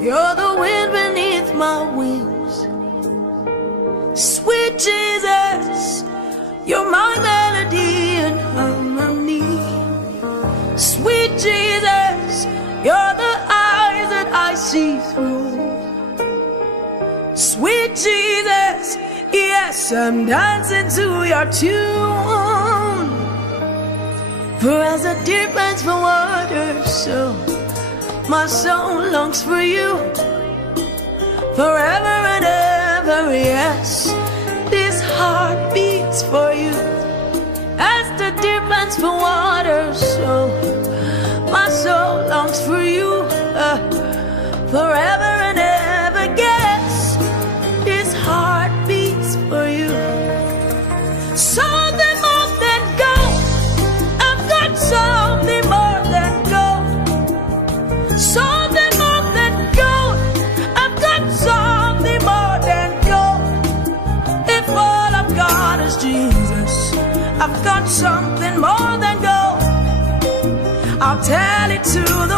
You're the wind beneath my wings. Sweet Jesus, you're my melody and harmony. Sweet Jesus, you're the eyes that I see through. Sweet Jesus, yes, I'm dancing to your tune. For as the deer pants for water, so my soul longs for you. Forever and ever, yes, this heart beats for you. As the deer pants for water, so my soul longs for you. Forever and ever, yes, this heart beats for you. Something more than gold, I've got something more than gold. Something more than gold, I've got something more than gold. If all I've got is Jesus, I've got something more than gold. I'll tell it to the